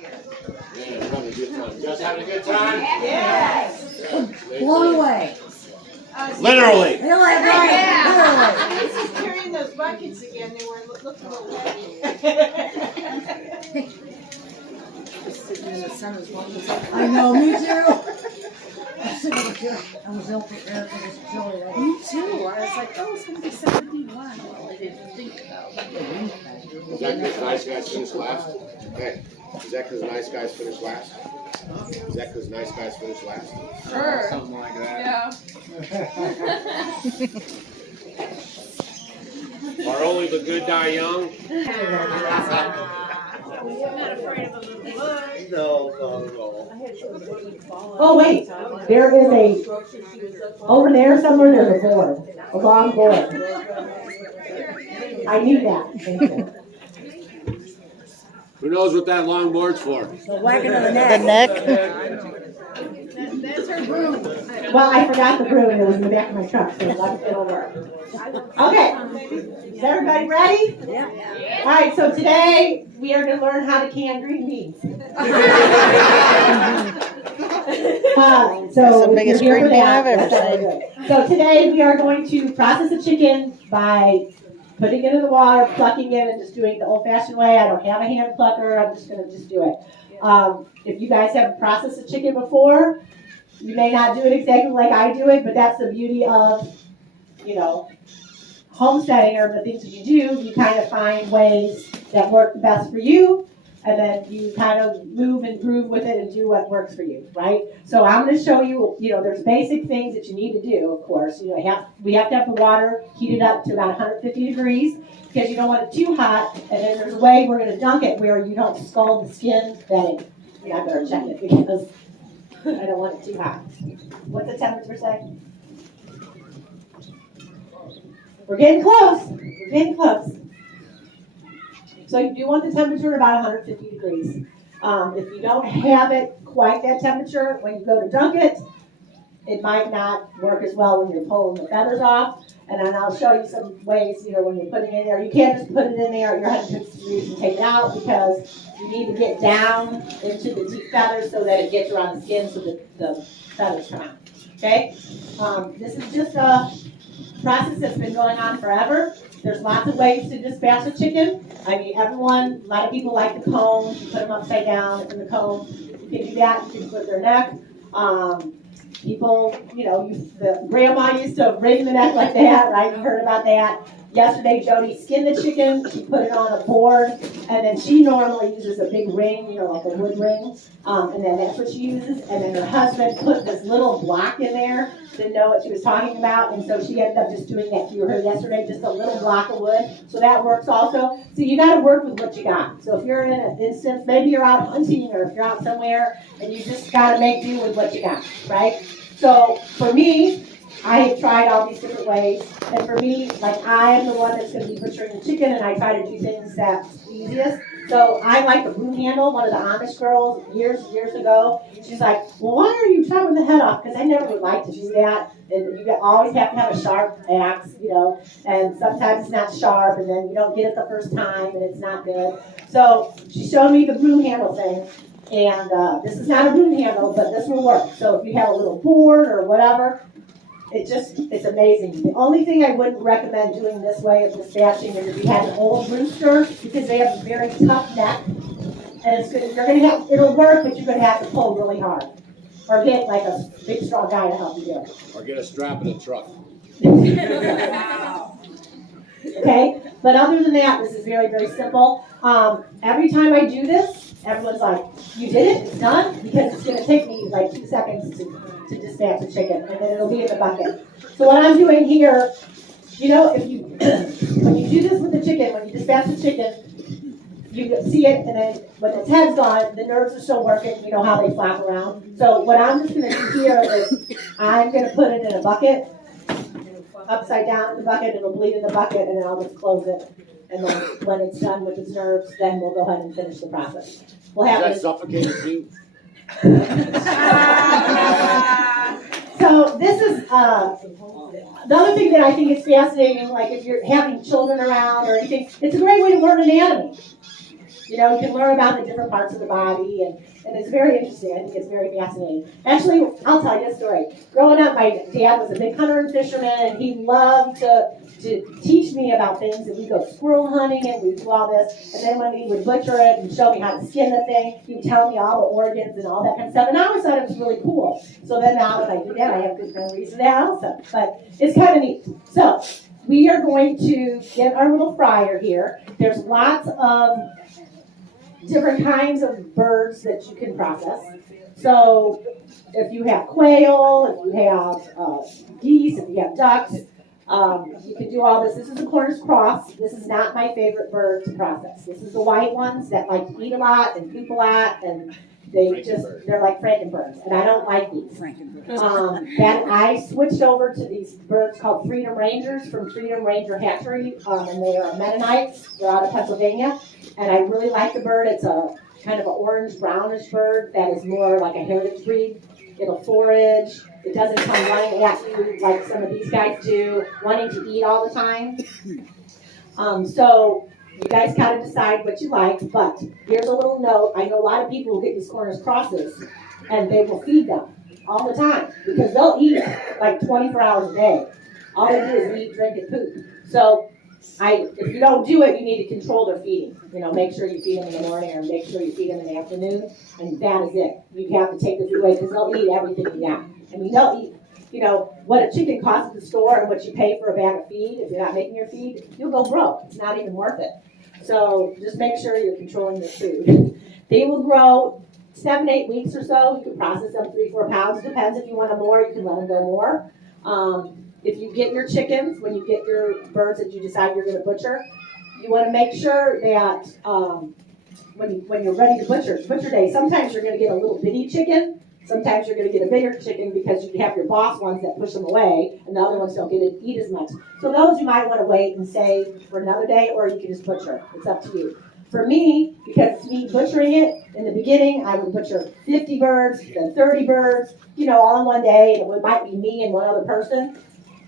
we're having a good time. You guys having a good time? Yes. Blown away. Literally. Literally. Stacy's carrying those buckets again. They were looking a little heavy. I know, me too. I was ill prepared for this chilly weather. Me too. I was like, oh, it's going to be 71. Well, I didn't think about it. Is that because nice guys finished last? Hey, is that because nice guys finished last? Is that because nice guys finished last? Sure. Something like that. Yeah. Are only the good die young? I'm not afraid of a little bush. No. Oh, wait, there is over there somewhere, there's a board, a long board. I need that, thank you. Who knows what that long board's for? The wagon of the neck. That's her broom. Well, I forgot the broom, it was in the back of my truck, so it'll work. Okay, is everybody ready? Yeah. All right, so today, we are gonna learn how to can green beans. That's the biggest green bean I've ever seen. So today, we are going to process a chicken by putting it in the water, plucking it, and just doing it the old-fashioned way. I don't have a hand plucker, I'm just gonna do it. If you guys have processed a chicken before, you may not do it exactly like I do it, but that's the beauty of, homesteading or the things that you do. You kind of find ways that work the best for you, and then you kind of move and groove with it and do what works for you, right? So I'm going to show you, there's basic things that you need to do, of course. We have to have the water heated up to about 150 degrees because you don't want it too hot, and then there's a way we're going to dunk it where you don't scald the skin. Then I better check it because I don't want it too hot. What's the temperature say? We're getting close. We're getting close. So you do want the temperature about 150 degrees. If you don't have it quite that temperature, when you go to dunk it, it might not work as well when you're pulling the feathers off. And then I'll show you some ways, when you're putting it in there. You can't just put it in there at your 150 degrees and take it out because you need to get down into the deep feathers so that it gets around the skin so that the feathers come out. Okay? This is just a process that's been going on forever. There's lots of ways to dispatch a chicken. A lot of people like the cone. You put them upside down in the cone. You can do that. You can split their neck. People, the grandma used to wring the neck like that, right? You heard about that. Yesterday, Jody skinned the chicken. She put it on a board, and then she normally uses a big ring, like a wood ring, and then that's what she uses. And then her husband put this little block in there, didn't know what she was talking about, and so she ended up just doing that to her yesterday, just a little block of wood. So that works also. So you got to work with what you got. So if you're in an instance, maybe you're out hunting or if you're out somewhere, and you just got to make do with what you got, right? So for me, I have tried all these different ways, and for me, I am the one that's going to be butchering the chicken, and I try to do things that's easiest. So I like the broom handle. One of the Amish girls years ago, she's like, well, why are you chopping the head off? Because I never would like to do that, and you always have to have a sharp axe, and sometimes it's not sharp, and then you don't get it the first time, and it's not good. So she showed me the broom handle thing. And this is not a broom handle, but this will work. So if you have a little board or whatever, it's amazing. The only thing I wouldn't recommend doing this way of dispatching is if you have an old rooster, because they have a very tough neck. And it'll work, but you're going to have to pull really hard. Or get like a big, strong guy to help you do it. Or get a strap in a truck. Okay? But other than that, this is very, very simple. Every time I do this, everyone's like, you did it? It's done? Because it's going to take me like 2 seconds to dispatch a chicken, and then it'll be in the bucket. So what I'm doing here, if you when you do this with the chicken, when you dispatch the chicken, you see it, and then when its head's gone, the nerves are still working. You know how they flap around. So what I'm just going to do here is I'm going to put it in a bucket, upside down in the bucket. It'll bleed in the bucket, and then I'll just close it. And then when it's done with its nerves, then we'll go ahead and finish the process. We'll have Is that suffocating too? So this is the other thing that I think is fascinating, like if you're having children around or anything, it's a great way to learn anatomy. You know, you can learn about the different parts of the body, and it's very interesting. I think it's very fascinating. Actually, I'll tell you a story. Growing up, my dad was a big hunter and fisherman, and he loved to teach me about things. And we'd go squirrel hunting, and we'd do all this. And then when he would butcher it and show me how to skin the thing, he would tell me all the organs and all that kind of stuff. And I always thought it was really cool. So then now when I do that, I have good memories of that also. But it's kind of neat. So we are going to get our little fryer here. There's lots of different kinds of birds that you can process. So if you have quail, if you have geese, if you have ducks, you can do all this. This is a Cornish cross. This is not my favorite bird to process. This is the white ones that like to eat a lot and poop a lot, and they're like Frankenbirds, and I don't like these. Then I switched over to these birds called Freedom Rangers from Freedom Ranger Hatchery, and they are Mennonites. They're out of Pennsylvania, and I really like the bird. It's a kind of an orange brownish bird that is more like a heritage breed. It'll forage. It doesn't come running at you like some of these guys do, wanting to eat all the time. So you guys got to decide what you like, but here's a little note. I know a lot of people will get these Cornish crosses, and they will feed them all the time because they'll eat like 24 hours a day. All they do is eat, drink, and poop. So if you don't do it, you need to control their feeding. You know, make sure you feed them in the morning or make sure you feed them in the afternoon, and that is it. You have to take the food away because they'll eat everything you got. I mean, they'll eat, you know, what a chicken costs at the store and what you pay for a bag of feed. If you're not making your feed, you'll go broke. It's not even worth it. So just make sure you're controlling your food. They will grow 7-8 weeks or so. You can process them 3-4 pounds. It depends if you want them more, you can let them go more. If you get your chickens, when you get your birds that you decide you're going to butcher, you want to make sure that when you're ready to butcher day, sometimes you're going to get a little bitty chicken. Sometimes you're going to get a bigger chicken because you have your boss ones that push them away, and the other ones don't get to eat as much. So those you might want to wait and save for another day, or you can just butcher. It's up to you. For me, because it's me butchering it, in the beginning, I would butcher 50 birds, then 30 birds, you know, all in one day. It might be me and one other person.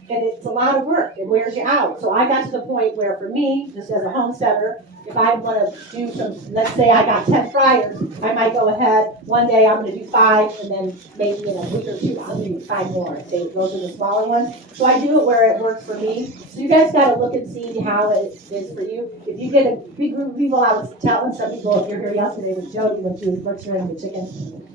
And it's a lot of work. It wears you out. So I got to the point where, for me, just as a homesteader, if I want to do some, let's say I got 10 fryers, I might go ahead. One day I'm going to do 5, and then maybe in a week or 2 I'll do 5 more. Those are the smaller ones. So I do it where it works for me. So you guys got to look and see how it is for you. If you get a big group of people, I was telling some people, if you're here yesterday with Jody when she was butchering the chicken.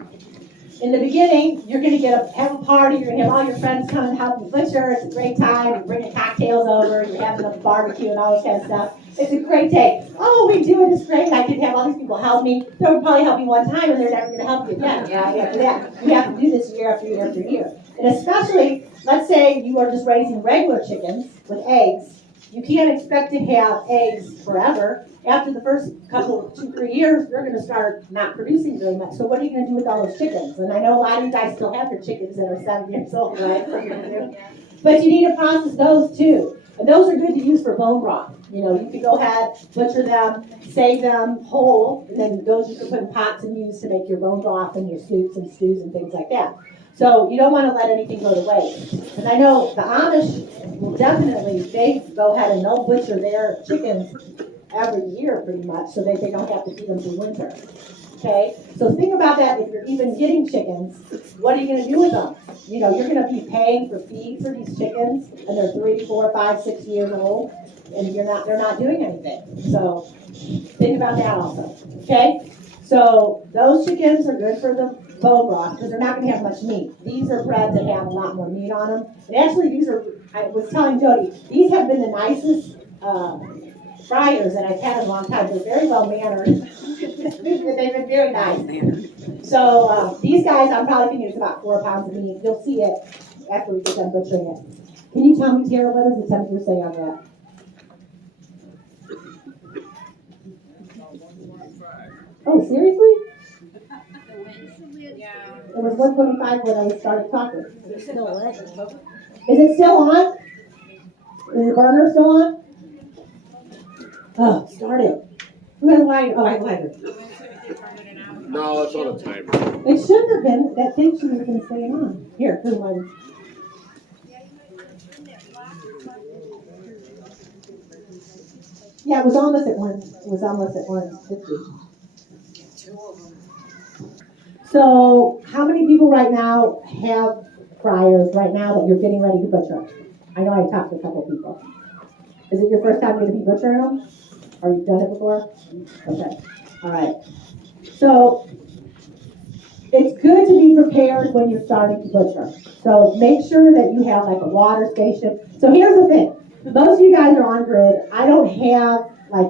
In the beginning, you're going to have a party. You're going to have all your friends come and help you butcher. It's a great time. You're bringing cocktails over. You're having a barbecue and all this kind of stuff. It's a great day. Oh, we do it. It's great. I can have all these people help me. They'll probably help you one time, and they're never going to help you again. After that, you have to do this year after year after year. And especially, let's say you are just raising regular chickens with eggs. You can't expect to have eggs forever. After the first couple, 2-3 years, they're going to start not producing very much. So what are you going to do with all those chickens? And I know a lot of you guys still have your chickens that are 7 years old, right? But you need to process those too. And those are good to use for bone broth. You know, you can go ahead, butcher them, save them whole, and then those you can put in pots and use to make your bone broth and your soups and stews and things like that. So you don't want to let anything go to waste. And I know the Amish will definitely, they go ahead and they'll butcher their chickens every year pretty much so that they don't have to feed them through winter. Okay? So think about that. If you're even getting chickens, what are you going to do with them? You know, you're going to be paying for feed for these chickens, and they're 3, 4, 5, 6 years old, and they're not doing anything. So think about that also. Okay? So those chickens are good for the bone broth because they're not going to have much meat. These are bred that have a lot more meat on them. And actually, I was telling Jody, these have been the nicest fryers that I've had in a long time. They're very well mannered. They've been very nice. So these guys, I'm probably thinking it's about 4 pounds of meat. You'll see it after we get done butchering it. Can you tell me, Tara, what does the temperature say on that? Oh, seriously? It was 125 when I started talking. Is it still on? Is the burner still on? Oh, start it. Who has a lighter? Oh, I have a lighter. No, it's on a timer. It shouldn't have been. That thing shouldn't have been staying on. Here, here's mine. Yeah, it was almost at 1. It was almost at 150. So, how many people right now have fryers right now that you're getting ready to butcher? I know I talked to a couple of people. Is it your first time going to be butchering them? Or you've done it before? Okay. All right. So, it's good to be prepared when you're starting to butcher. So, make sure that you have like a water station. So, here's the thing. Most of you guys are on grid. I don't have like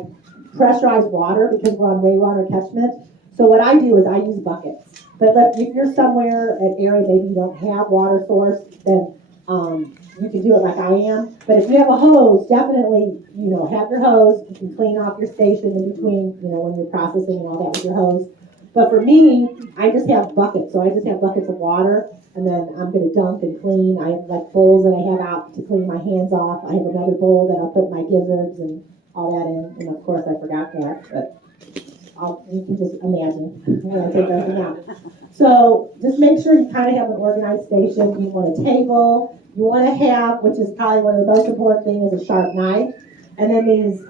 pressurized water because we're on rainwater catchment. So, what I do is I use buckets. But if you're somewhere, an area maybe you don't have water source, then you can do it like I am. But if you have a hose, definitely, have your hose. You can clean off your station in between, when you're processing and all that with your hose. But for me, I just have buckets. So I just have buckets of water, and then I'm going to dunk and clean. I have like bowls that I have out to clean my hands off. I have another bowl that I'll put my gizzards and all that in. And of course, I forgot that, but you can just imagine when I take everything out. So just make sure you kind of have an organized station. You want a table. You want to have, which is probably one of the most important things, is a sharp knife. And then these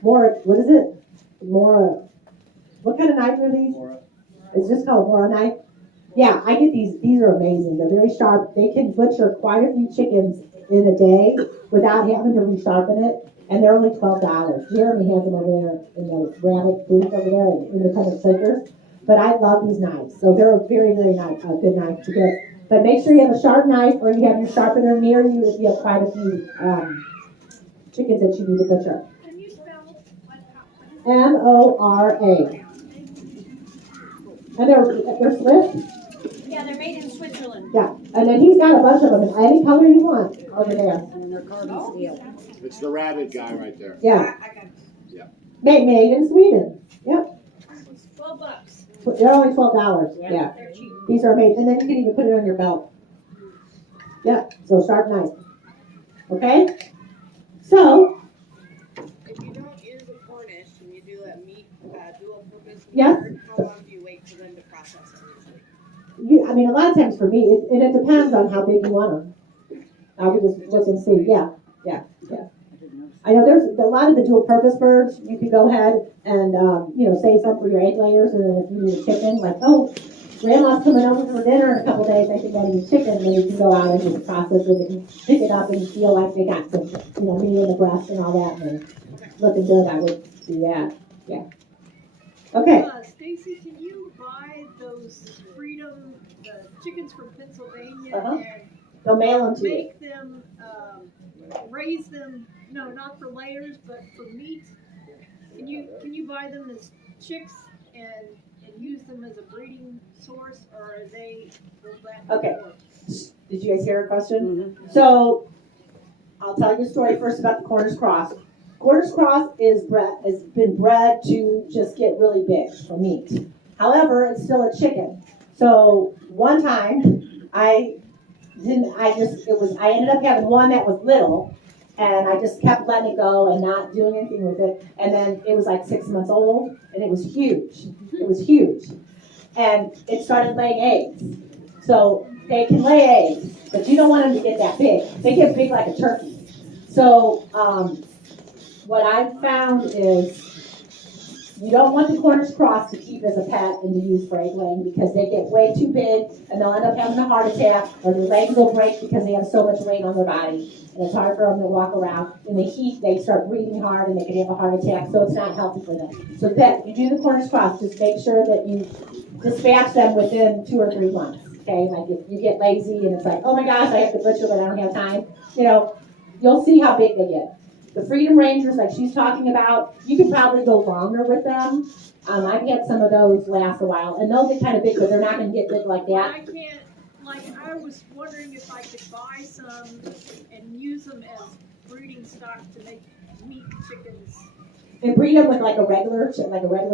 what is it? What kind of knife are these? It's just called Mora knife. Yeah, I get these. These are amazing. They're very sharp. They can butcher quite a few chickens in a day without having to resharpen it. And they're only $12. Jeremy has them over there in the rabbit booth over there at Independent Clickers. But I love these knives. So they're a very, very nice, good knife to get. But make sure you have a sharp knife or you have your sharpener near you if you have quite a few chickens that you need to butcher. Can you spell Mora. And they're Swiss? Yeah, they're made in Switzerland. Yeah. And then he's got a bunch of them in any color you want over there. And they're carbon steel. It's the rabbit guy right there. Yeah. I got Yeah. Made in Sweden. Yep. $12. They're only $12. Yeah. They're cheap. These are made, and then you can even put it on your belt. Yeah. So sharp knife. Okay. So. If you don't use a Cornish and you do a meat dual purpose meat, Yes. how long do you wait for them to process it usually? A lot of times for me, it depends on how big you want them. I could just look and see. Yeah. I know there's a lot of the dual purpose birds. You could go ahead and, save some for your egg layers. And then if you need a chicken, like, grandma's coming over for dinner in a couple days, I think I need chicken. Then you can go out and just process it and pick it up and feel like they got some, meat in the breast and all that. And then looking good, I would do that. Yeah. Okay. Stacy, can you buy those Freedom chickens from Pennsylvania Uh-huh. and They'll mail them to you. make them, raise them, no, not for layers, but for meat? Can you buy them as chicks and use them as a breeding source, or are they go back and Okay. forth? Did you guys hear a question? So, I'll tell you a story first about the Cornish cross. Cornish cross has been bred to just get really big for meat. However, it's still a chicken. So one time, I ended up having one that was little, and I just kept letting it go and not doing anything with it. And then it was like 6 months old, and it was huge. It was huge. And it started laying eggs. So they can lay eggs, but you don't want them to get that big. They get big like a turkey. So what I've found is you don't want the Cornish cross to keep as a pet and to use for egg laying because they get way too big and they'll end up having a heart attack or their legs will break because they have so much weight on their body and it's hard for them to walk around. In the heat, they start breathing hard and they can have a heart attack, so it's not healthy for them. So that you do the Cornish cross, just make sure that you dispatch them within 2 or 3 months. Okay, like if you get lazy and it's like, oh my gosh, I have to butcher, but I don't have time. You'll see how big they get. The Freedom Rangers, like she's talking about, you could probably go longer with them. I've had some of those last a while, and they'll get kind of big, but they're not going to get big like that. I was wondering if I could buy some and use them as breeding stock to make meat chickens. And breed them with like a regular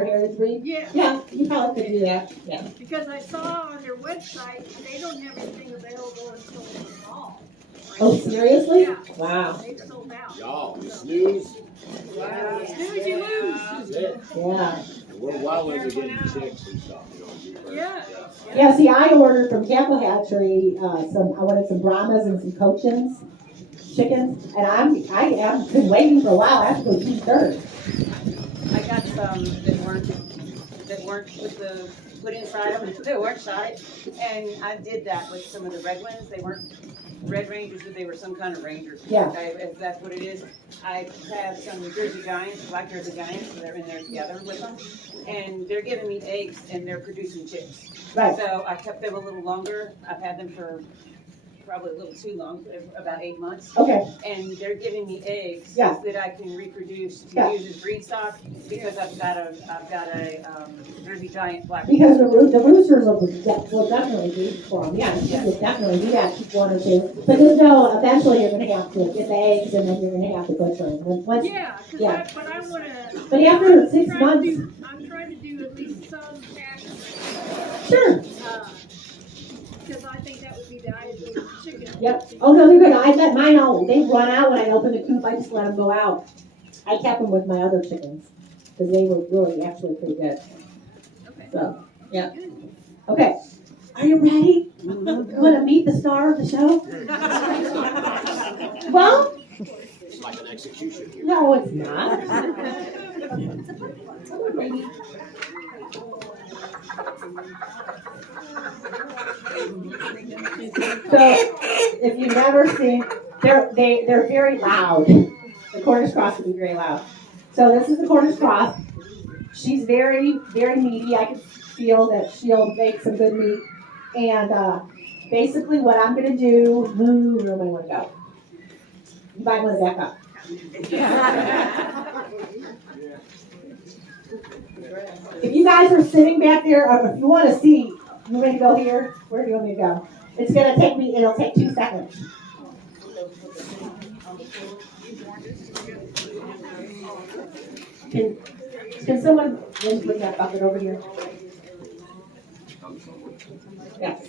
heritage breed. Yeah. Yeah, you probably could do that. Yeah. Because I saw on their website, they don't have anything available until the fall. Oh, seriously? Yeah. Wow. They've sold out. Y'all, you snooze. Wow. As soon as you lose. That's it. Yeah. And we're well into getting chicks and stuff. Yeah. Yeah, see, I ordered from Cattle Hatchery I wanted some Brahmas and some Cochins chickens, and I've been waiting for a while. I have to go 2/3. I got some that that weren't with the put inside them, they weren't shy. And I did that with some of the red ones. They weren't red rangers, but they were some kind of rangers. Yeah. If that's what it is. I have some Jersey Giants, black Jersey Giants, so they're in there together with them. And they're giving me eggs and they're producing chicks. Right. So I kept them a little longer. I've had them for probably a little too long, about 8 months. Okay. And they're giving me eggs Yeah. that I can reproduce to Yeah. use as breed stock because I've got a Jersey Giant black. Because the roosters will definitely be for them. Yeah, you would definitely do that. Keep one or two. But just know, eventually you're going to have to get the eggs, and then you're going to have to butcher them. Once, Yeah, Yeah. but I wanna. But after 6 months, I'm trying to do at least some action. sure. Because I think that would be the ideal chicken. Yep. Oh no, they're good. I let mine out. They run out when I open the coop. I just let them go out. I kept them with my other chickens because they were really actually pretty good. Okay. So, yeah. Okay. Are you ready? You want to meet the star of the show? Well, It's like an execution here. no, it's not. So, if you've never seen, they're very loud. The Cornish cross can be very loud. So this is the Cornish cross. She's very, very meaty. I can feel that she'll make some good meat. And basically, what I'm going to do, where do I want to go? You might want to back up. If you guys are sitting back there, or if you want to see, you want me to go here? Where do you want me to go? It's going to take me, it'll take 2 seconds. Can someone just bring that bucket over here? Yes.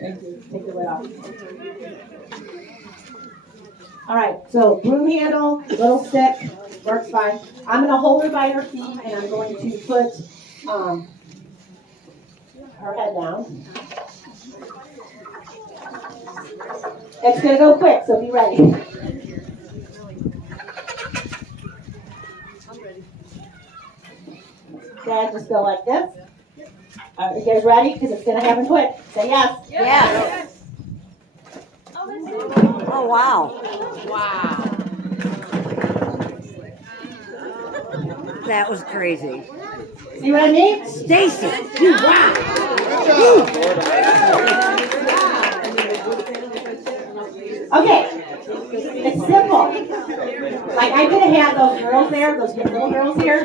Thank you. Take the lid off. All right, so broom handle, little stick, works fine. I'm going to hold her by her feet, and I'm going to put her head down. It's going to go quick, so be ready. Okay, just go like this. Are you guys ready? Because it's going to happen quick. Say yes. Yes. Oh, wow. Wow. That was crazy. See what I mean? Stacy, you wow. Okay, it's simple. Like I could have had those girls there, those little girls here.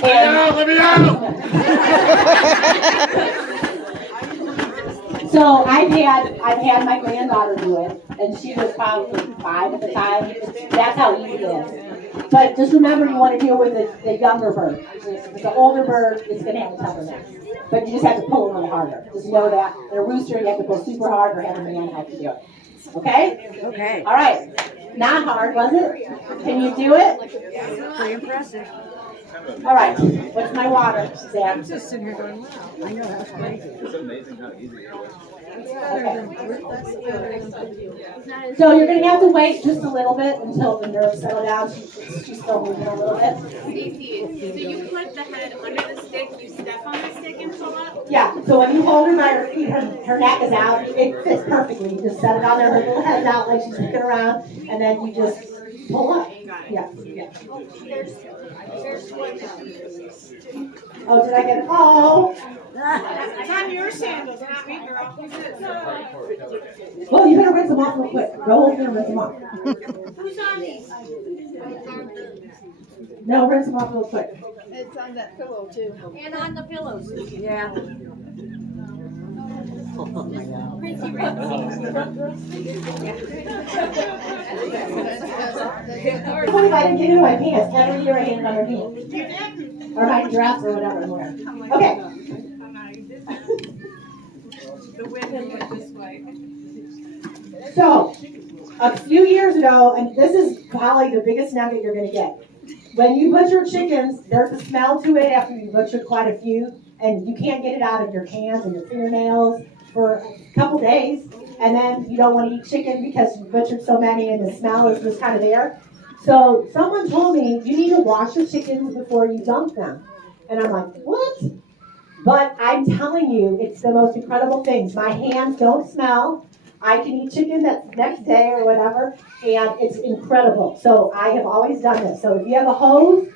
Let me out! So I've had my granddaughter do it, and she was probably 5 at the time. That's how easy it is. But just remember, you want to deal with the younger bird. If it's an older bird, it's going to have a tougher neck. But you just have to pull a little harder. Just know that. In a rooster, you have to pull super hard or have a man help you do it. Okay? Okay. All right. Not hard, was it? Can you do it? Pretty impressive. All right. What's my water, Zach? I'm just sitting here going, wow. I know, that's crazy. It's amazing how easy it is. Okay. So you're going to have to wait just a little bit until the nerves settle down. She's still moving a little bit. Stacy, so you put the head under the stick, you step on the stick and pull up? Yeah, so when you hold her by her feet, her neck is out. It fits perfectly. You just set it on there, her little head's out like she's looking around, and then you just pull up. Yeah. Oh, did I get it? Oh. It's on your sandals, not me, girl. Well, you better rinse them off real quick. Go over there and rinse them off. Who's on these? No, rinse them off real quick. It's on that pillow too. And on the pillows. Yeah. What if I didn't get it in my pants? Every year I get it underneath. Or my dress or whatever I'm wearing. Okay. The wind went this way. So, a few years ago, and this is probably the biggest nugget you're going to get. When you butcher chickens, there's a smell to it after you butcher quite a few, and you can't get it out of your hands and your fingernails for a couple days, and then you don't want to eat chicken because you butchered so many and the smell is just kind of there. So someone told me you need to wash your chickens before you dump them. And I'm like, what? But I'm telling you, it's the most incredible things. My hands don't smell. I can eat chicken that next day or whatever, and it's incredible. So I have always done this. So if you have a hose,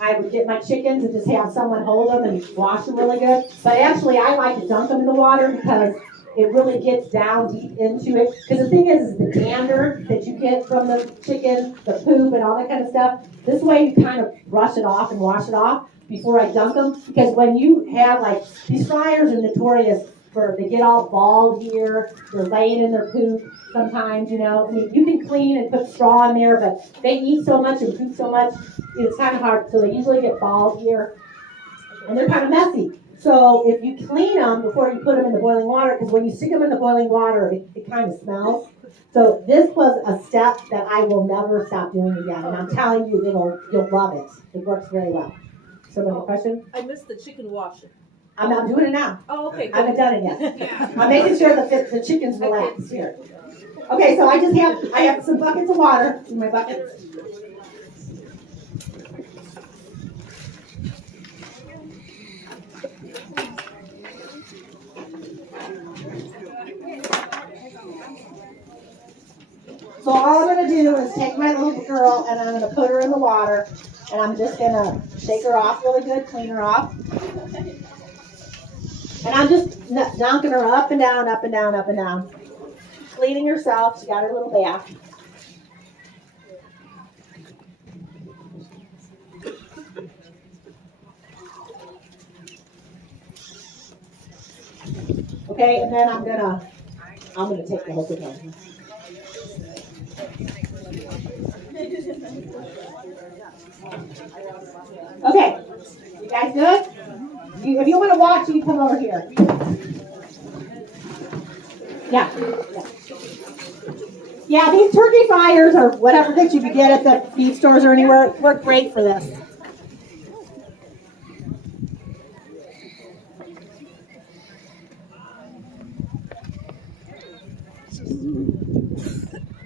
I would get my chickens and just have someone hold them and wash them really good. But actually, I like to dunk them in the water because it really gets down deep into it. Because the thing is the dander that you get from the chicken, the poop, and all that kind of stuff, this way you kind of brush it off and wash it off before I dunk them. Because when you have, like, these fryers are notorious for, they get all bald here, they're laying in their poop sometimes, you know. I mean, you can clean and put straw in there, but they eat so much and poop so much, it's kind of hard. So they usually get bald here, and they're kind of messy. So if you clean them before you put them in the boiling water, because when you stick them in the boiling water, it kind of smells. So this was a step that I will never stop doing again, and I'm telling you, you'll love it. It works very well. Someone have a question? I missed the chicken washing. I'm not doing it now. Oh, okay. I haven't done it yet. I'm making sure the chicken's relaxed here. Okay, so I have some buckets of water in my buckets. So all I'm going to do is take my little girl and I'm going to put her in the water and I'm just going to shake her off really good, clean her off. And I'm just dunking her up and down, up and down, up and down. Cleaning herself. She got her little bath. Okay, and then I'm gonna take the whole thing out. Okay, you guys good? If you want to watch, you can come over here. Yeah. Yeah, these turkey fryers or whatever that you can get at the feed stores or anywhere work great for this.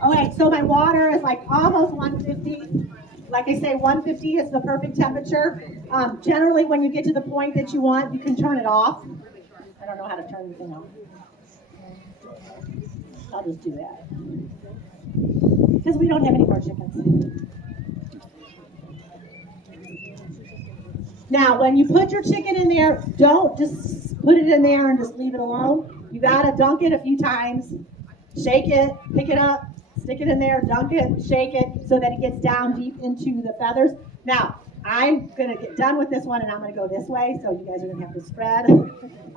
Okay, so my water is like almost 150. Like I say, 150 is the perfect temperature. Generally, when you get to the point that you want, you can turn it off. I don't know how to turn anything off. I'll just do that. Because we don't have any more chickens. Now, when you put your chicken in there, don't just put it in there and just leave it alone. You got to dunk it a few times. Shake it, pick it up, stick it in there, dunk it, shake it, so that it gets down deep into the feathers. Now, I'm going to get done with this one, and I'm going to go this way, so you guys are going to have to spread.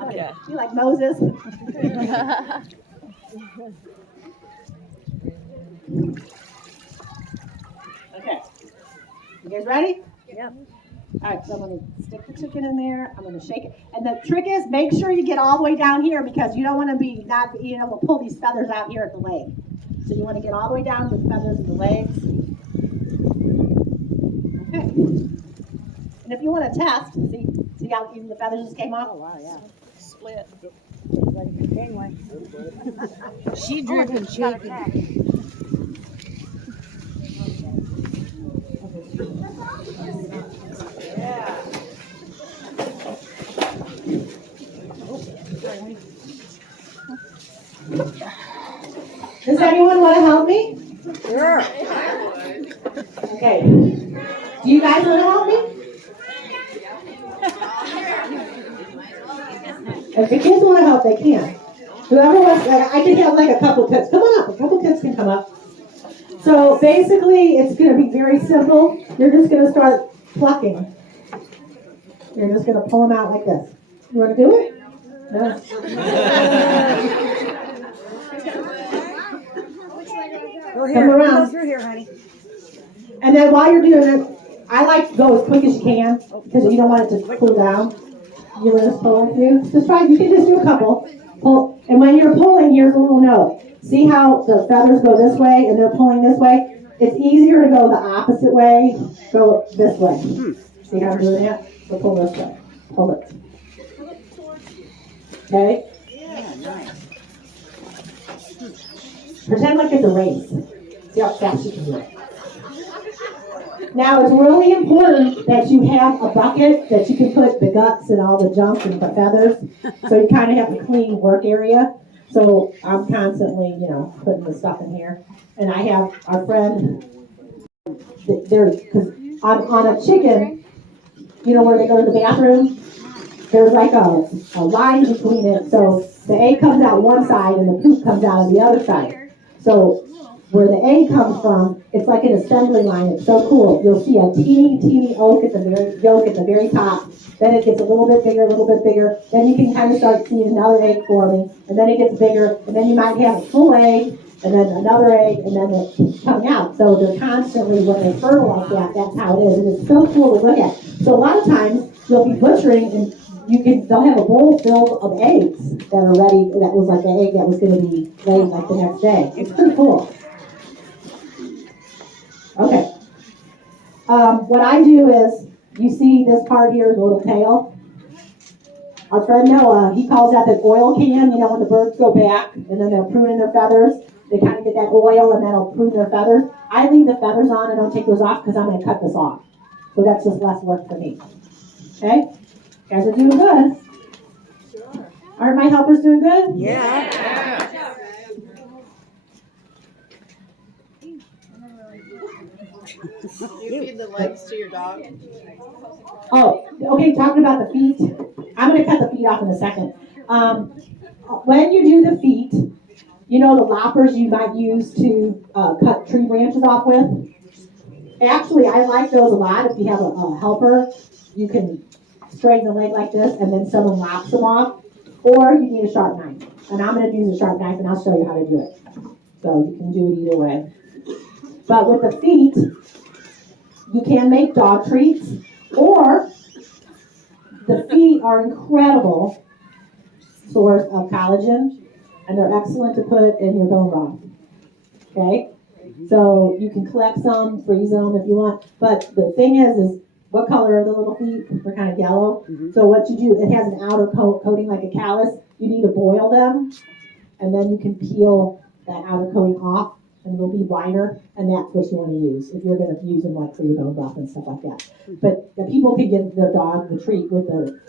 Okay. You like Moses? Okay. You guys ready? Yep. All right, so I'm going to stick the chicken in there. I'm going to shake it. And the trick is, make sure you get all the way down here because you don't want to be not being able to pull these feathers out here at the leg. So you want to get all the way down to the feathers of the legs. Okay. And if you want to test, see how even the feathers just came off? Oh, wow, yeah. Split. She dripping chicken. Does anyone want to help me? Sure. Okay. Do you guys want to help me? If the kids want to help, they can. Whoever wants, I can have like a couple kids. Come on up. A couple kids can come up. So basically, it's going to be very simple. You're just going to start plucking. You're just going to pull them out like this. You want to do it? No. Go here. Come around. Go through here, honey. And then while you're doing it, I like to go as quick as you can because you don't want it to cool down. You want to just pull a few? Just try. You can just do a couple. Pull. And when you're pulling, here's a little note. See how the feathers go this way and they're pulling this way? It's easier to go the opposite way. Go this way. See how I'm doing that? So pull this way. Pull it. Okay? Yeah, nice. Pretend like it's a race. See how fast you can do it. Now, it's really important that you have a bucket that you can put the guts and all the junk and the feathers. So you kind of have a clean work area. So I'm constantly, putting the stuff in here. And I have our friend, because on a chicken, where they go to the bathroom, there's like a line between it. So the egg comes out one side and the poop comes out of the other side. So where the egg comes from, it's like an assembly line. It's so cool. You'll see a teeny yolk at the very top. Then it gets a little bit bigger, Then you can kind of start seeing another egg forming, and then it gets bigger, and then you might have a full egg, and then another egg, and then it keeps coming out. So they're constantly, when they're fertile like that, that's how it is, and it's so cool to look at. So a lot of times you'll be butchering, and they'll have a bowl filled of eggs that are ready. That was like the egg that was going to be laid like the next day. It's pretty cool. Okay. What I do is, you see this part here, the little tail? Our friend Noah, he calls that the oil can, when the birds go back and then they're pruning their feathers. They kind of get that oil and that'll prune their feathers. I leave the feathers on and don't take those off because I'm going to cut this off. So that's just less work for me. Okay? You guys are doing good. Sure. Aren't my helpers doing good? Yeah. You feed the legs to your dog? Oh, okay, talking about the feet. I'm going to cut the feet off in a second. When you do the feet, the loppers you might use to cut tree branches off with. Actually, I like those a lot. If you have a helper, you can straighten the leg like this, and then someone lops them off. Or you need a sharp knife. And I'm going to use a sharp knife, and I'll show you how to do it. So you can do it either way. But with the feet, you can make dog treats, or the feet are incredible source of collagen, and they're excellent to put in your bone broth. Okay? So you can collect some, freeze them if you want. But the thing is what color are the little feet? They're kind of yellow. So what you do, it has an outer coating like a callus. You need to boil them, and then you can peel that outer coating off, and it'll be whiter, and that's what you want to use if you're going to use them like for your bone broth and stuff like that. But the people can give their dog the treat with the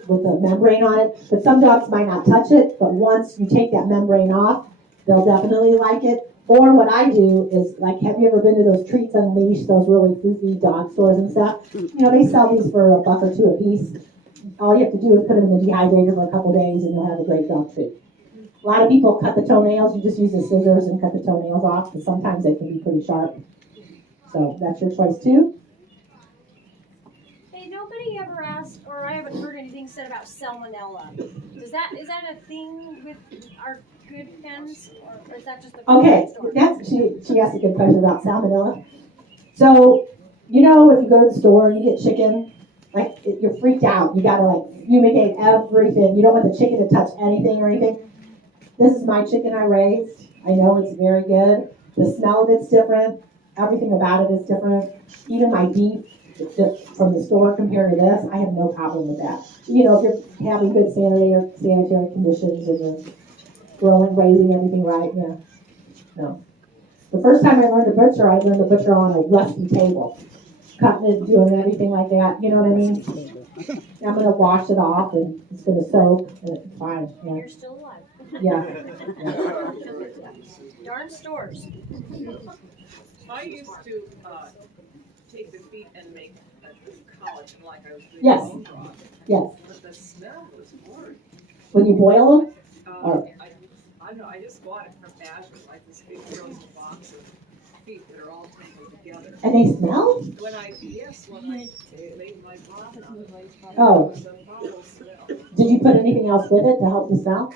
membrane on it, but some dogs might not touch it, but once you take that membrane off, they'll definitely like it. Or what I do is, like, have you ever been to those Treats Unleashed, those really foofy dog stores and stuff? They sell these for $1 or $2 a piece. All you have to do is put them in the dehydrator for a couple days, and you'll have a great dog treat. A lot of people cut the toenails. You just use the scissors and cut the toenails off, because sometimes they can be pretty sharp. So that's your choice too. Hey, nobody ever asked, or I haven't heard anything said about salmonella. Is that a thing with our good hens, or is that just a Okay, she asked a good question about salmonella. So, if you go to the store and you get chicken, you're freaked out. You gotta fumigate everything. You don't want the chicken to touch anything or anything. This is my chicken I raised. I know it's very good. The smell of it's different. Everything about it is different. Even my beef from the store compared to this, I have no problem with that. If you're having good sanitary conditions and you're raising everything right, yeah. No. The first time I learned to butcher, I learned to butcher on a rusty table. Cutting it, doing everything like that, you know what I mean? I'm going to wash it off, and it's going to soak, and it's fine. Yeah. You're still alive. Yeah. Darn stores. I used to take the feet and make collagen like I was doing Yes. bone broth. Yes. But the smell was horrid. When you boil them? I know, I just bought it from Asher, like this big frozen box of feet that are all tangled together. And they smell? When I made my broth out of it, Oh. it was a foul smell. Did you put anything else with it to help the smell?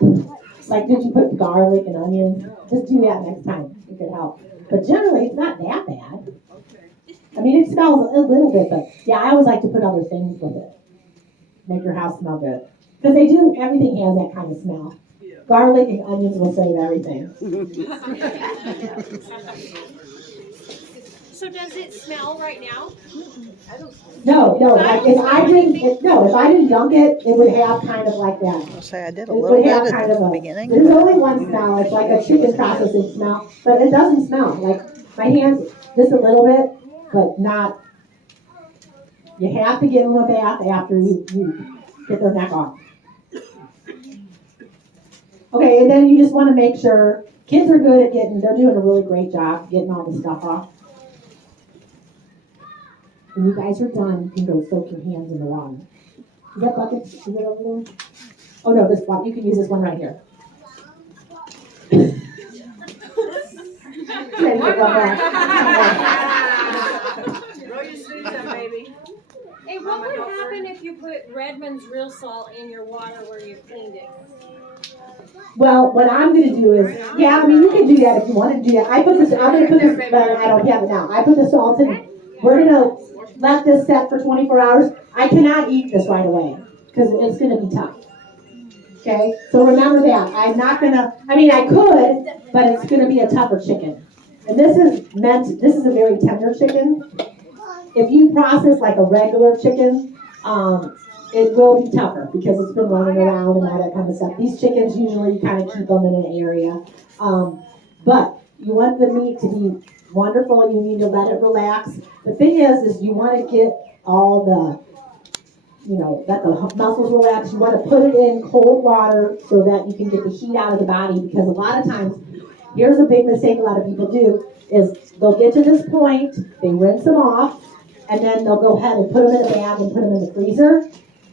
Did you put garlic and onions? No. Just do that next time. It could help. But generally, it's not that bad. Okay. I mean, it smells a little bit, but yeah, I always like to put other things with it. Make your house smell good. Because everything has that kind of smell. Yeah. Garlic and onions will save everything. So does it smell right now? No. If I didn't dunk it, it would have kind of like that. I'll say I did a It little would bit have at kind of the a, beginning. there's only one smell. It's like a chicken processing smell, but it doesn't smell. My hands, just a little bit, but not You have to give them a bath after you get their neck off. Okay, and then you just want to make sure kids are good at they're doing a really great job getting all the stuff off. When you guys are done, you can go soak your hands in the water. Is that bucket? Is it over there? Oh no, this one. You can use this one right here. Ready to go back. Roll your sleeves up, baby. Hey, what would happen if you put Redmond's real salt in your water where you cleaned it? Well, what I'm going to do is, yeah, I mean, you can do that if you want to do that. I'm going to put this, but I don't have it now. I put the salt in. We're going to let this set for 24 hours. I cannot eat this right away because it's going to be tough. Okay? So remember that. I'm not going to, I mean, I could, but it's going to be a tougher chicken. And this is a very tender chicken. If you process like a regular chicken, it will be tougher because it's been running around and all that kind of stuff. These chickens, usually you kind of keep them in an area. But you want the meat to be wonderful. You need to let it relax. The thing is you want to get all the, let the muscles relax. You want to put it in cold water so that you can get the heat out of the body, because a lot of times, here's a big mistake a lot of people do, is they'll get to this point, they rinse them off, and then they'll go ahead and put them in a bag and put them in the freezer,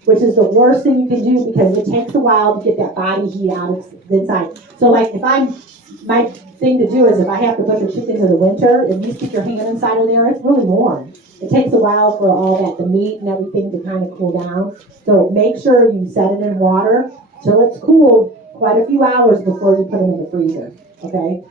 which is the worst thing you can do because it takes a while to get that body heat out of the inside. So like my thing to do is if I have to butcher chickens in the winter, if you stick your hand inside of there, it's really warm. It takes a while for all that, the meat and everything to kind of cool down. So make sure you set it in water till it's cooled quite a few hours before you put them in the freezer, okay?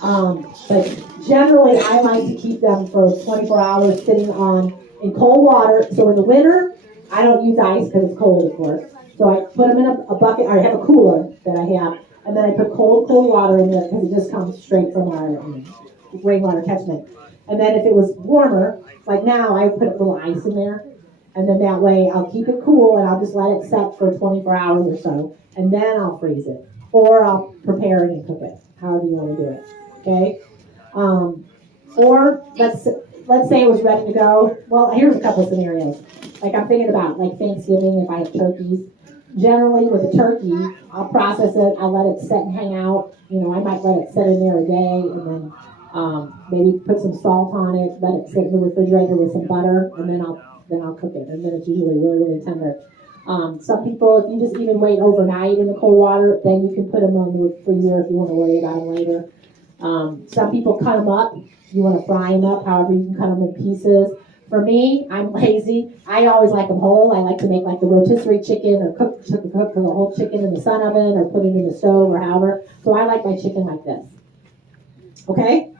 But generally, I like to keep them for 24 hours sitting in cold water. So in the winter, I don't use ice because it's cold, of course. So I put them in a bucket, or I have a cooler that I have, and then I put cold water in there because it just comes straight from our rainwater catchment. And then if it was warmer, like now, I put a little ice in there, and then that way I'll keep it cool and I'll just let it set for 24 hours or so, and then I'll freeze it. Or I'll prepare it and cook it, however you want to do it. Okay? Or let's say it was ready to go. Well, here's a couple of scenarios. Like I'm thinking about like Thanksgiving, if I have turkeys. Generally with a turkey, I'll process it, I'll let it sit and hang out. I might let it sit in there a day and then maybe put some salt on it, let it sit in the refrigerator with some butter, and then I'll cook it. And then it's usually really, really tender. Some people, if you just even wait overnight in the cold water, then you can put them on the freezer if you want to worry about them later. Some people cut them up. You want to fry them up, however you can cut them in pieces. For me, I'm lazy. I always like them whole. I like to make like the rotisserie chicken or cook the whole chicken in the sun oven or put it in the stove or however. So I like my chicken like this. Okay?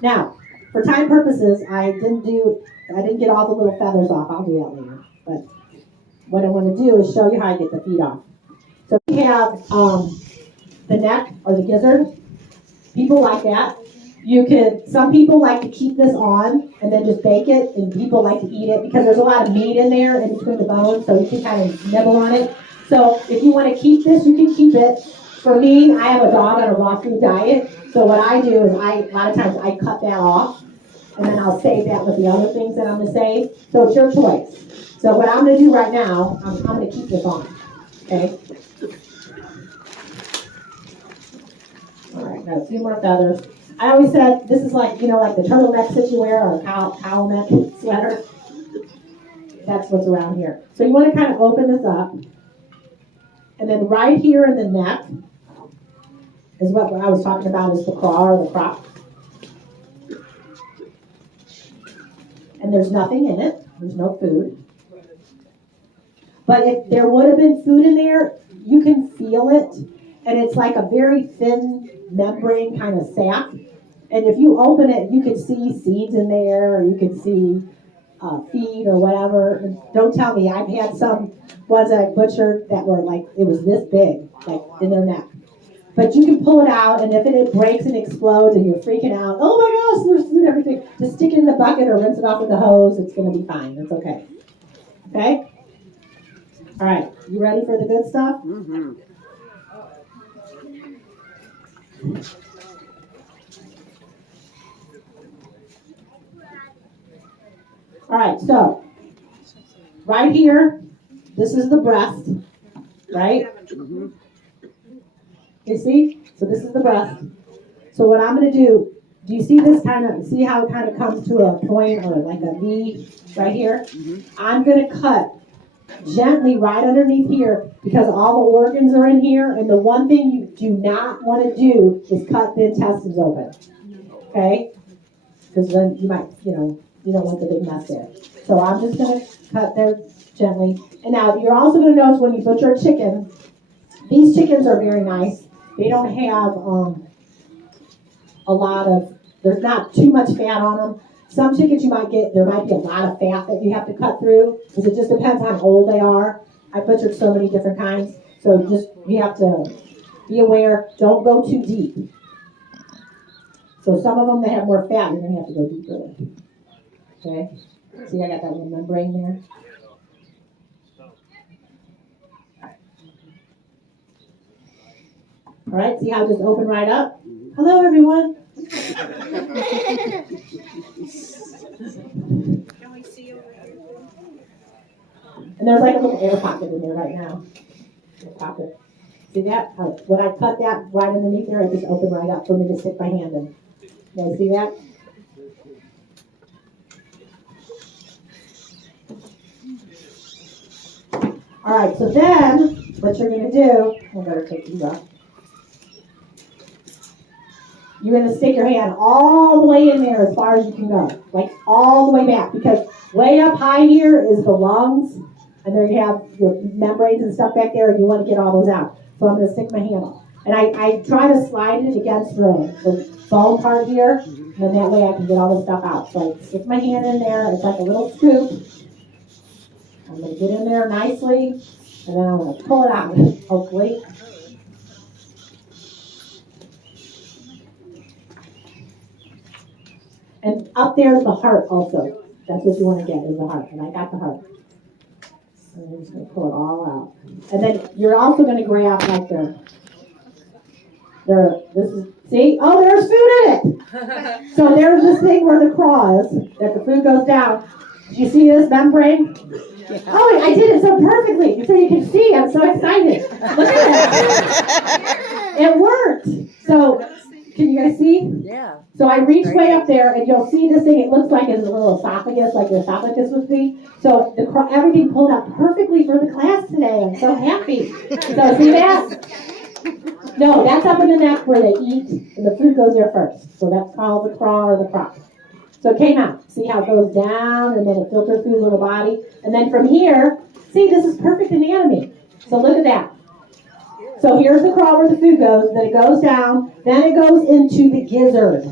Now, for time purposes, I didn't get all the little feathers off. I'll do that later. But what I want to do is show you how I get the feet off. So we have the neck or the gizzard. People like that. Some people like to keep this on and then just bake it, and people like to eat it because there's a lot of meat in there in between the bones, so you can kind of nibble on it. So if you want to keep this, you can keep it. For me, I have a dog on a raw food diet, so what I do is a lot of times I cut that off, and then I'll save that with the other things that I'm going to save. So it's your choice. So what I'm going to do right now, I'm going to keep this on, okay? All right, now a few more feathers. I always said this is like, like the turtlenecks that you wear or a cowl neck sweater. That's what's around here. So you want to kind of open this up. And then right here in the neck is what I was talking about is the craw or the crop. And there's nothing in it. There's no food. But if there would have been food in there, you can feel it. And it's like a very thin membrane kind of sac. And if you open it, you can see seeds in there, or you can see feed or whatever. And don't tell me, I've had some ones that I butchered that were like, it was this big, like in their neck. But you can pull it out, and if it breaks and explodes and you're freaking out, oh my gosh, there's food and everything, just stick it in the bucket or rinse it off with the hose. It's going to be fine. It's okay. Okay? All right. You ready for the good stuff? Mm-hmm. All right, so right here, this is the breast, right? You see? So this is the breast. So what I'm going to do you see this see how it kind of comes to a point or like a V right here? I'm going to cut gently right underneath here because all the organs are in here, and the one thing you do not want to do is cut the intestines open, okay? Because then you might, you don't want the big mess there. So I'm just going to cut there gently. And now you're also going to notice when you butcher a chicken, these chickens are very nice. They don't have there's not too much fat on them. Some chickens there might be a lot of fat that you have to cut through, because it just depends how old they are. I butchered so many different kinds, so you have to be aware, don't go too deep. So some of them that have more fat, you're going to have to go deeper with. Okay? See, I got that little membrane there. All right, see how it just opened right up? Hello, everyone. Can we see over here? And there's like a little air pocket in there right now. Pocket. See that? When I cut that right underneath there, it just opened right up for me to stick my hand in. You guys see that? All right, so then what you're going to do, I'm going to take these off. You're going to stick your hand all the way in there as far as you can go, like all the way back, because way up high here is the lungs, and there you have your membranes and stuff back there, and you want to get all those out. So I'm going to stick my hand up. And I try to slide it against the bone part here, and then that way I can get all this stuff out. So I stick my hand in there, it's like a little scoop. I'm going to get in there nicely, and then I'm going to pull it out, hopefully. And up there is the heart also. That's what you want to get, is the heart. And I got the heart. And I'm just going to pull it all out. And then you're also going to grab like see? Oh, there's food in it. So there's this thing where the craw is, that the food goes down. Did you see this membrane? Yeah. Oh, I did it so perfectly. So you can see, I'm so excited. Look at it. It worked. So, can you guys see? Yeah. So I reached way up there, and you'll see this thing. It looks like it's a little esophagus, like your esophagus would be. So everything pulled out perfectly for the class today. I'm so happy. So see that? No, that's up in the neck where they eat, and the food goes there first. So that's called the craw or the crock. So it came out. See how it goes down, and then it filters through the little body. And then from here, see, this is perfect anatomy. So look at that. So here's the craw where the food goes, then it goes down, then it goes into the gizzard.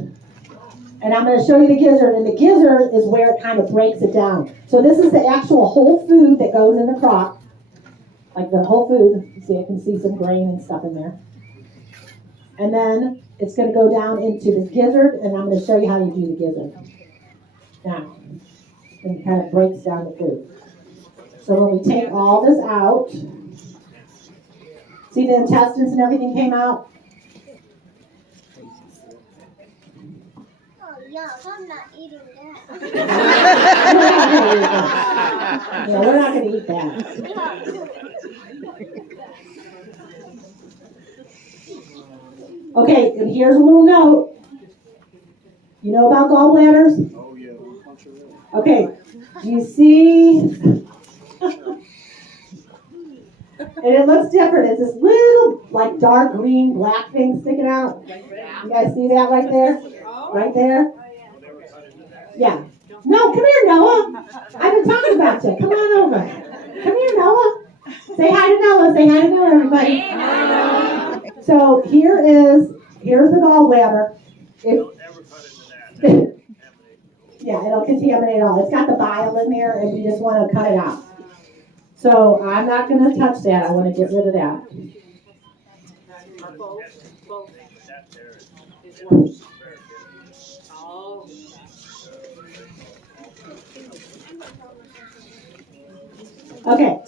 And I'm going to show you the gizzard, and the gizzard is where it kind of breaks it down. So this is the actual whole food that goes in the crock, like the whole food. You see, I can see some grain and stuff in there. And then it's going to go down into the gizzard, and I'm going to show you how you do the gizzard. Now, and it kind of breaks down the food. So when we take all this out, see the intestines and everything came out? Oh, yeah, I'm not eating that. Yeah, we're not going to eat that. Okay, and here's a little note. You know about gallbladders? Oh, yeah. Okay, do you see? And it looks different. It's this little, like, dark green, black thing sticking out. You guys see that right there? Right there? Yeah. No, come here, Noah. I've been talking about you. Come on over. Come here, Noah. Say hi to Noah. Say hi to Noah, everybody. Hey, so here's the gallbladder. Yeah, it'll contaminate all. It's got the bile in there, and we just want to cut it out. So I'm not going to touch that. I want to get rid of that. Okay.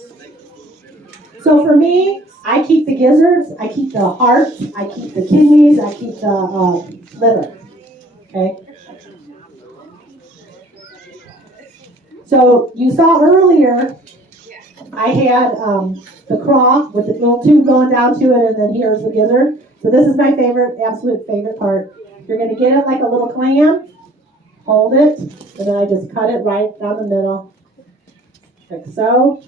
So for me, I keep the gizzards, I keep the heart, I keep the kidneys, I keep the liver. Okay. So you saw earlier, I had the craw with the little tube going down to it, and then here's the gizzard. So this is my favorite, absolute favorite part. You're gonna get it like a little clam, hold it, and then I just cut it right down the middle, like so.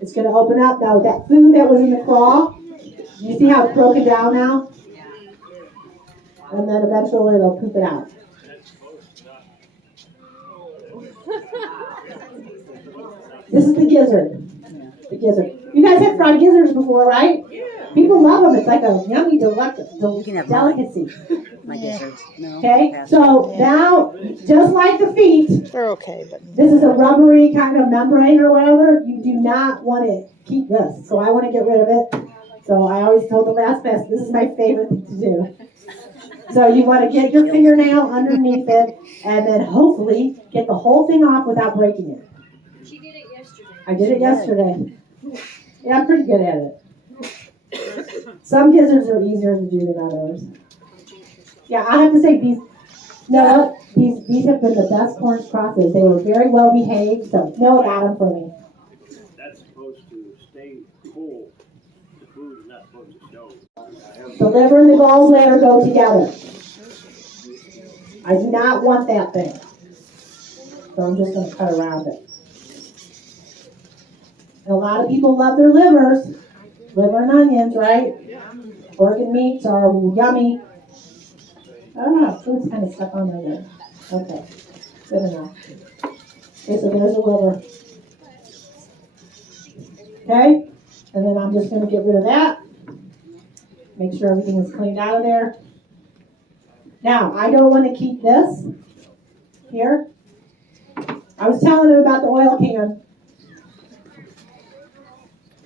It's gonna open up now. That food that was in the craw, you see how it's broken down now? And then eventually it'll poop it out. This is the gizzard. The gizzard. You guys had fried gizzards before, right? Yeah. People love them. It's like a yummy delicacy. My gizzards. No. Okay, so now, just like the feet, They're okay, but. this is a rubbery kind of membrane or whatever. You do not want to keep this. So I want to get rid of it. So I always told the last best, this is my favorite thing to do. So you want to get your fingernail underneath it and then hopefully get the whole thing off without breaking it. She did it yesterday. I did it yesterday. Yeah, I'm pretty good at it. Some gizzards are easier to do than others. Yeah, I have to say these have been the best cornish crosses. They were very well behaved, so Noah got them for me. That's supposed to stay cool. The food is not supposed to show. The liver and the gallbladder go together. I do not want that thing. So I'm just going to cut around it. And a lot of people love their livers. Liver and onions, right? Organ meats are yummy. I don't know, food's kind of stuck on my there. Okay, good enough. Okay, so there's the liver. Okay, and then I'm just going to get rid of that. Make sure everything is cleaned out of there. Now, I don't want to keep this here. I was telling him about the oil can.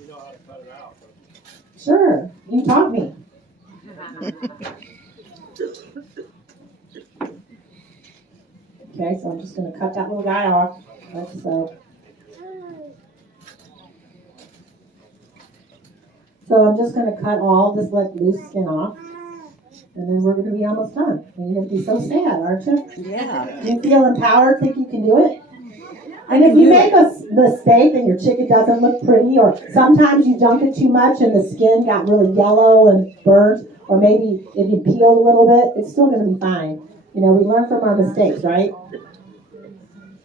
You know how to cut it out. Sure, you taught me. Okay, so I'm just going to cut that little guy off, like so. So I'm just going to cut all this like loose skin off, and then we're going to be almost done. And you're going to be so sad, aren't you? Yeah. Do you feel empowered, think you can do it? And if you make a mistake and your chicken doesn't look pretty, or sometimes you dunk it too much and the skin got really yellow and burnt, or maybe if you peeled a little bit, it's still going to be fine. You know, we learn from our mistakes, right?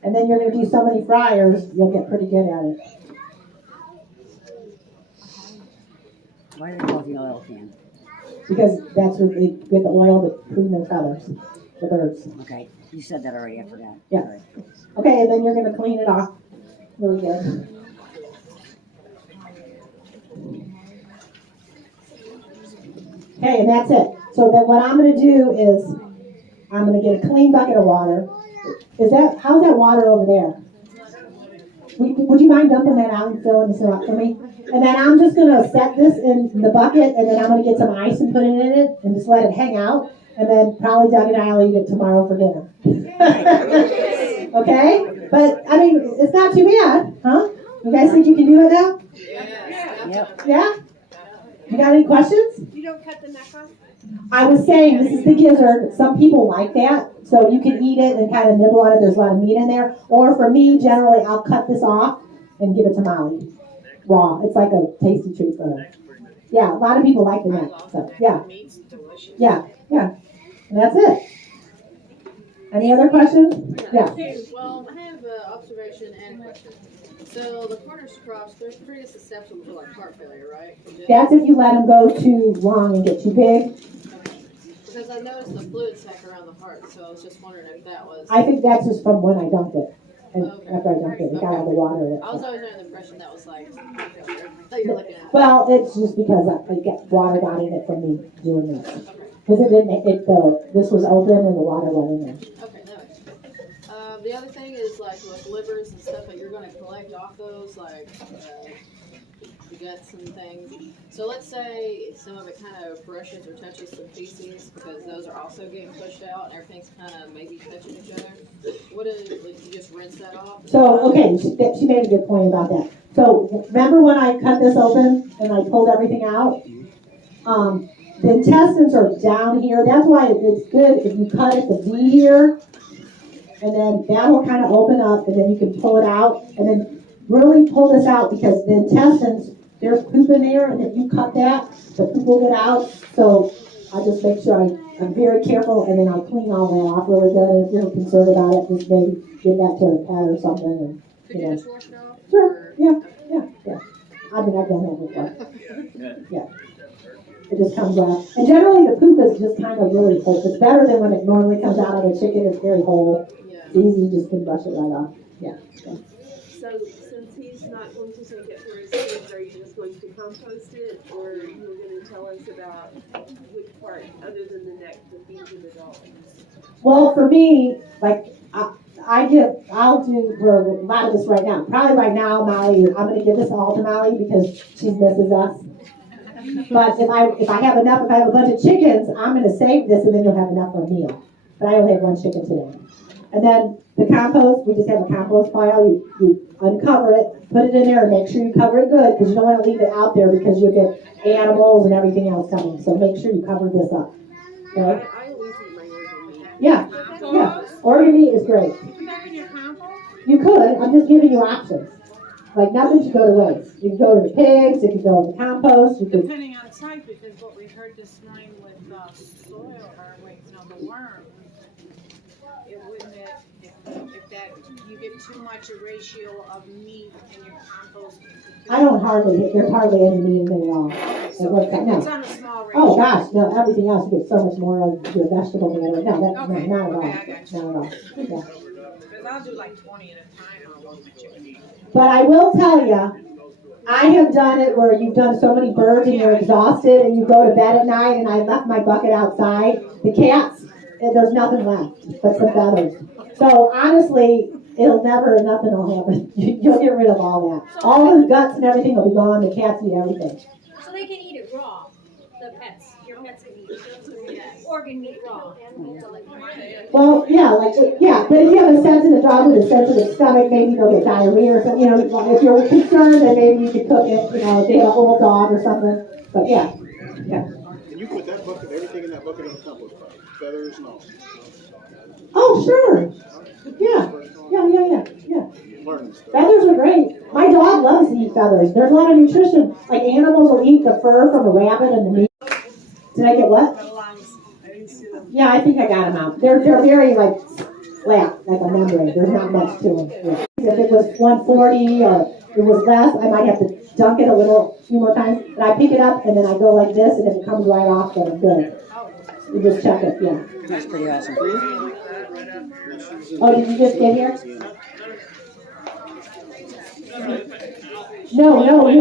And then you're going to do so many fryers, you'll get pretty good at it. Why do they call it the oil can? Because that's where they get the oil to prune their feathers, the birds. Okay, you said that already. I forgot. Yeah. Sorry. Okay, and then you're going to clean it off really good. Okay, and that's it. So then what I'm going to do is I'm going to get a clean bucket of water. How's that water over there? Would you mind dumping that out and filling this up for me? And then I'm just going to set this in the bucket, and then I'm going to get some ice and put it in it and just let it hang out. And then probably Doug and I will eat it tomorrow for dinner. Okay? But, I mean, it's not too bad, huh? You guys think you can do it now? Yep. Yeah? You got any questions? You don't cut the neck off? I was saying, this is the gizzard. Some people like that, so you can eat it and kind of nibble on it. There's a lot of meat in there. Or for me, generally, I'll cut this off and give it to Molly raw. It's like a tasty treat for her. Yeah, a lot of people like the neck. So, yeah. Yeah, yeah. And that's it. Any other questions? Yeah. Well, I have an observation and a question. So the cornish cross, they're pretty susceptible to like heart failure, right? That's if you let them go too long and get too big. Because I noticed the fluid sac around the heart, so I was just wondering if that was. I think that's just from when I dumped it. And Okay. after I dumped it, it got all the water in it. I was always under the impression that was like heart failure that you're looking at. Well, it's just because water got in it from me doing this. Because this was open and the water went in there. Okay, that makes sense. The other thing is like with livers and stuff that you're going to collect off those, like the guts and things. So let's say some of it kind of brushes or touches some feces, because those are also getting pushed out and everything's kind of maybe touching each other. What is, like, you just rinse that off? So, okay, she made a good point about that. So, remember when I cut this open and I pulled everything out? The intestines are down here. That's why it's good if you cut at the V here. and then that will kind of open up, and then you can pull it out, and then really pull this out, because the intestines, there's poop in there, and if you cut that, the poop will get out. So I just make sure I'm very careful, and then I'll clean all that off really good. And if you're concerned about it, just maybe give that to a pet or something. And, Could you just wash it off? Sure, yeah. I mean, I've done that before. Yeah. It just comes out. And generally the poop is just kind of really whole. It's better than when it normally comes out of a chicken. It's very whole. Yeah. It's easy, you just can brush it right off. Yeah. So since he's not going to take it for his kids, are you just going to compost it, or are you going to tell us about which part, other than the neck, to feed to the dogs? Well, for me, like, I'll do for a lot of this right now. Probably right now, Molly, I'm going to give this all to Molly because she misses us. But if I have enough, if I have a bunch of chickens, I'm going to save this, and then you'll have enough for a meal. But I only have one chicken today. And then the compost, we just have a compost pile. You uncover it, put it in there, and make sure you cover it good, because you don't want to leave it out there because you'll get animals and everything else coming. So make sure you cover this up. Okay? I always eat my organ meat. Yeah. Organ meat is great. You could. I'm just giving you options. Like, nothing should go to waste. You can go to the pigs, it can go in the compost, you could. Depending on site, because what we heard this morning with soil, or the worm, it wouldn't, if that, you get too much a ratio of meat in your compost. There's hardly any meat in there at all. It's on a small ratio. Oh gosh, no, everything else, you get so much more of your vegetable matter. No, not at all. Okay, I got you. Not at all. Yeah. Because I'll do like 20 at a time on my chicken. But I will tell you, I have done it where you've done so many birds and you're exhausted and you go to bed at night, and I left my bucket outside. The cats, there's nothing left but some feathers. So honestly, nothing will happen. You'll get rid of all that. All the guts and everything will be gone. The cats eat everything. So they can eat it raw. The pets, your pets can eat organ meat raw. Well, but if you have a sensitive dog with a sensitive stomach, maybe they'll get diarrhea or something. If you're concerned, then maybe you could cook it. If they have an old dog or something. But yeah. And you put that bucket, everything in that bucket in the compost pile, feathers and all. Oh, sure. Yeah. Learning stuff. Feathers are great. My dog loves to eat feathers. There's a lot of nutrition. Like, animals will eat the fur from a rabbit and the meat. Did I get what? Yeah, I think I got them out. They're very, like, flat, like a membrane. There's not much to them. Yeah. If it was 140 or it was less, I might have to dunk it a few more times. But I pick it up and then I go like this, and if it comes right off, then I'm good. You just check it, yeah. That's pretty awesome. Oh, did you just get here? No, you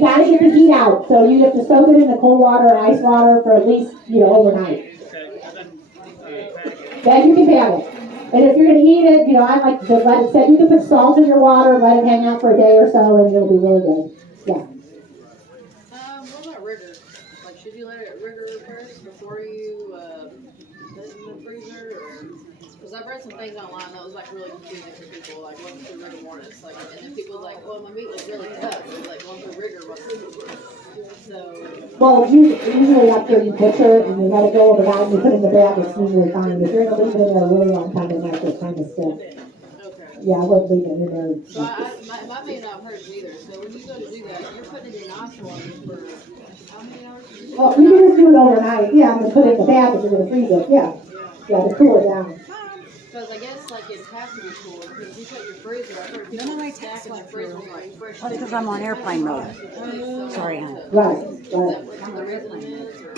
gotta get the heat out. So you have to soak it in the cold water or ice water for at least, overnight. Then you can have it. And if you're gonna eat it, I like to let it sit. You can put salt in your water, let it hang out for a day or so, and it'll be really good. Yeah. What about rigor? Like, should you let it rigor first before you put it in the freezer? Because I've read some things online that was like really confusing for people. Like, what's the rigor mortis? Like, and then people like, well, my meat was really tough. It was like, what's the rigor? What's the So. Well, usually after you butcher and you let it go overnight and you put it in the bag, it's usually fine. If you're gonna leave it in there a really long time, it might get kind of stiff. Okay. Yeah, I wouldn't leave it in there. So my may not hurt either. So when you go to do that, you're putting it in ice water for how many hours? Well, you can just do it overnight. Yeah, I'm gonna put it in the bag if you're gonna freeze it. Yeah, to cool it down. Because I guess like it has to be cool because if you put your freezer, I've heard people stack in your freezer like fresh. That's because I'm on airplane mode. Sorry, honey. Right. Is that what the reason is? Or?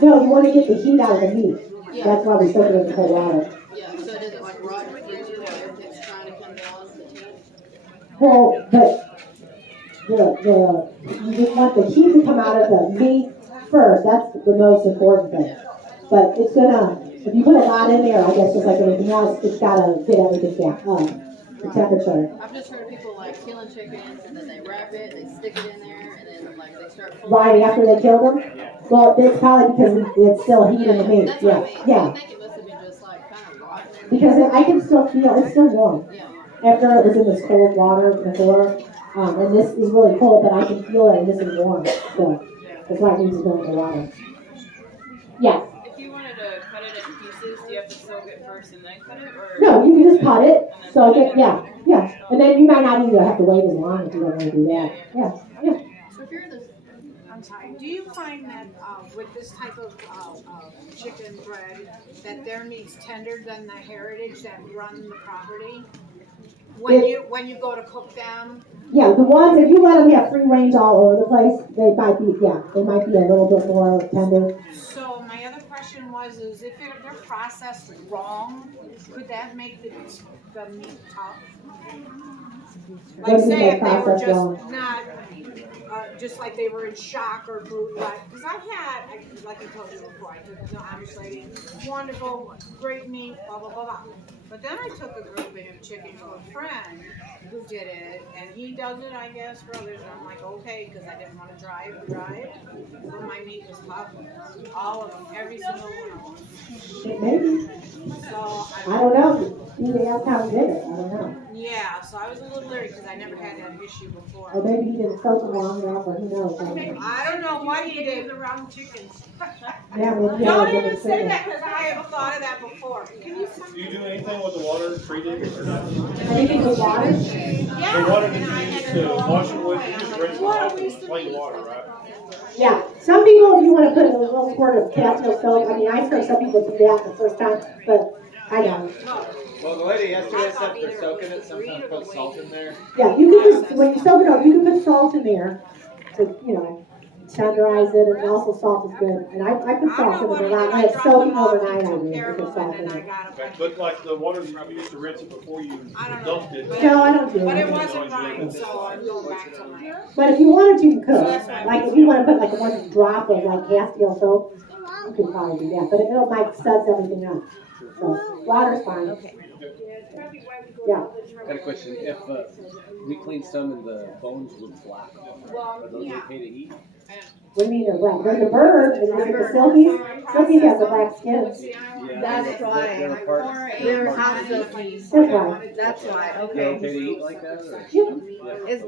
No, you want to get the heat out of the meat. Yeah. That's why we soak it in the cold water. Yeah, so it doesn't like rot in the freezer while everything's trying to come down to the heat. Well, but you just want the heat to come out of the meat first. That's the most important thing. But it's if you put a lot in there, I guess just like anything else, it's gotta get everything back up. The temperature. I've just heard people like killing chickens and then they wrap it, they stick it in there, and then like they start. Right after they kill them? Well, it's probably because it's still heat in the meat. That's what I mean. Yeah. I think it must have been just like kind of rotten. Because I can still feel it's still warm. Yeah. After it was in this cold water before, and this is really cold, but I can feel it and this is warm. So that's why it needs to go in the water. Yes. If you wanted to cut it into pieces, do you have to soak it first first and then cut it, or? No, you can just cut it, soak it, yeah, and then you might not even have to wait as long if you don't want to do that, yeah. So if you're the, I'm sorry, do you find that, with this type of, chicken bread, that their meat's tender than the heritage that run the property? When you go to cook them? Yeah, the ones, if you let them have free range all over the place, they might be a little bit more tender. So my other question was, is if they're processed wrong, could that make the meat tough? Like say if they were just not, just like they were in shock or like, because I've had, like I told you before, I took it to Homesteading, wonderful, great meat, blah, blah, blah, blah. But then I took a grilled bit of chicken to a friend who did it, and he does it, I guess, for others, and I'm like, okay, because I didn't want to drive, but my meat was tough. All of them, every single one of them. Maybe. So, I don't know. You can ask how he did it. I don't know. yeah, so I was a little leery because I never had that issue before. Or maybe he didn't soak them long enough, or who knows. I don't know what he did. The wrong chickens. Yeah, maybe Don't even say that because I haven't thought of that before. Can you? Do you do anything with the water treating or not? Anything with water? Yeah. The water that you use to wash it with, you just rinse it off with plain water, right? Yeah. Some people, if you want to put a little squirt of castile soap, I mean, I heard some people do that the first time, but I don't. Well, the lady yesterday said for soaking it, sometimes put salt in there. Yeah, you can just, when you soak it up, you can put salt in there to, tenderize it, and also salt is good. And I put salt in it a lot. When it's soaking overnight, I do. I put salt in it. But like the water that you used to rinse it before you dumped it. No, I don't do But it. it wasn't right, so I'm going back to mine. But if you wanted to, you could. Like if you want to put like one drop of like castile soap, you could probably do that. But it might suds everything up. So water's fine. Okay. Yeah. I got a question. If we cleaned some and the bones were black, are those okay to eat? What do you mean they're black? There's a bird, and there's the silkies. Silkies have the black skin. Yeah, That's why. They're hot silkies. That's why. That's why, They're okay. okay to eat like that? Or?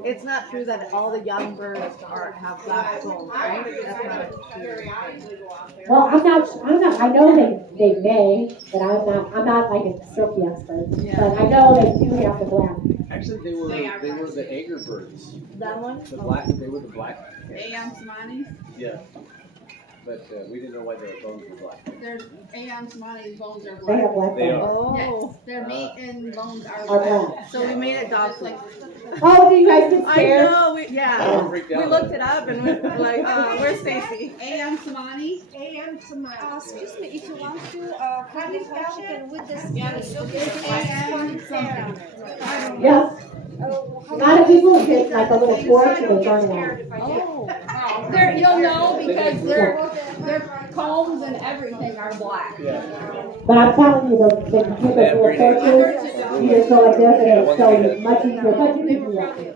It's not true that all the young birds have black bones, right? That's not true. Well, I'm not, I know they may, but I'm not like a silky expert. But I know they do have the black. Actually, they were the Agar birds. That one? They were the black. Samani's, Yeah. But we didn't know why their bones were black. their Samani's bones are They black. have black They bones. are. Oh. Their meat and bones are Are black. black. So we made it dog food. Oh, did you guys get I scared? know, I yeah. was freaked We out. looked it up and we were like, where's Stacy? Samani. Excuse me, if you want to, have you touch chicken with this? Yes. A lot of people get like a little torch and they burn it out. Oh. They're, you'll know because their combs and everything are black. Yeah. But I'm telling you, they get those little torches, you just go like this, and it's so much easier.